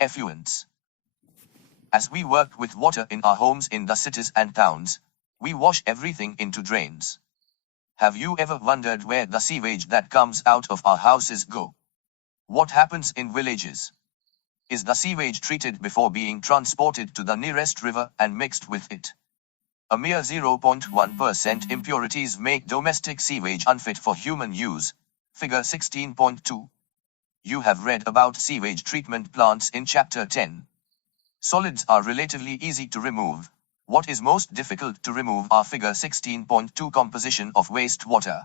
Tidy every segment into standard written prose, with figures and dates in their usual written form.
Effluents. As we work with water in our homes in the cities and towns, we wash everything into drains. Have you ever wondered where the sewage that comes out of our houses go? What happens in villages? Is the sewage treated before being transported to the nearest river and mixed with it? A mere 0.1% impurities make domestic sewage unfit for human use. Figure 16.2. You have read about sewage treatment plants in Chapter 10. Solids are relatively easy to remove. What is most difficult to remove are Figure 16.2 composition of wastewater.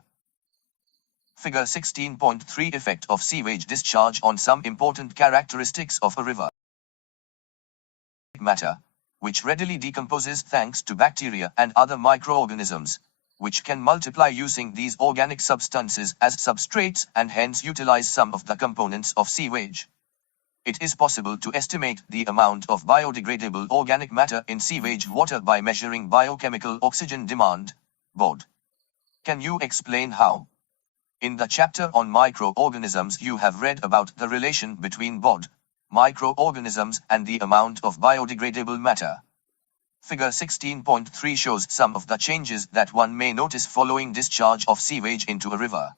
Figure 16.3 effect of sewage discharge on some important characteristics of a river. Matter, which readily decomposes thanks to bacteria and other microorganisms, which can multiply using these organic substances as substrates and hence utilize some of the components of sewage. It is possible to estimate the amount of biodegradable organic matter in sewage water by measuring biochemical oxygen demand, BOD. Can you explain how? In the chapter on microorganisms you have read about the relation between BOD, microorganisms and the amount of biodegradable matter. Figure 16.3 shows some of the changes that one may notice following discharge of sewage into a river.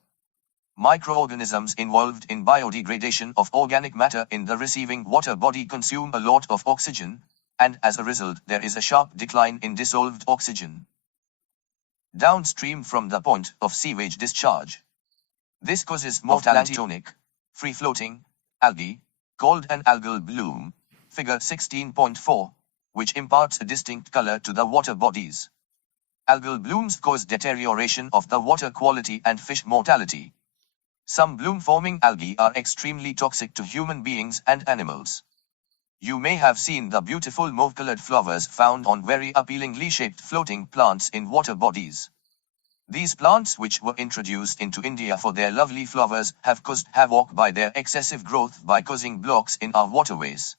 Microorganisms involved in biodegradation of organic matter in the receiving water body consume a lot of oxygen, and as a result there is a sharp decline in dissolved oxygen downstream from the point of sewage discharge. This causes mortality of planktonic, free-floating, algae, called an algal bloom, figure 16.4, which imparts a distinct color to the water bodies. Algal blooms cause deterioration of the water quality and fish mortality. Some bloom-forming algae are extremely toxic to human beings and animals. You may have seen the beautiful mauve-colored flowers found on very appealingly shaped floating plants in water bodies. These plants, which were introduced into India for their lovely flowers, have caused havoc by their excessive growth by causing blocks in our waterways.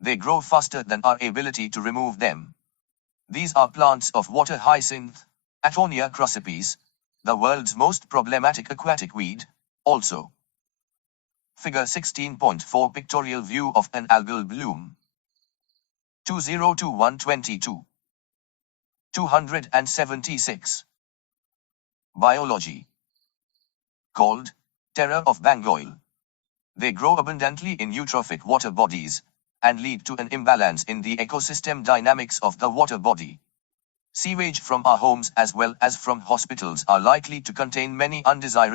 They grow faster than our ability to remove them. These are plants of water hyacinth, Atonia crucipes, the world's most problematic aquatic weed, also. Figure 16.4 Pictorial view of an algal bloom. 2021-22. 276. Biology. Called terror of Bengal. They grow abundantly in eutrophic water bodies, and lead to an imbalance in the ecosystem dynamics of the water body. Sewage from our homes as well as from hospitals are likely to contain many undesirable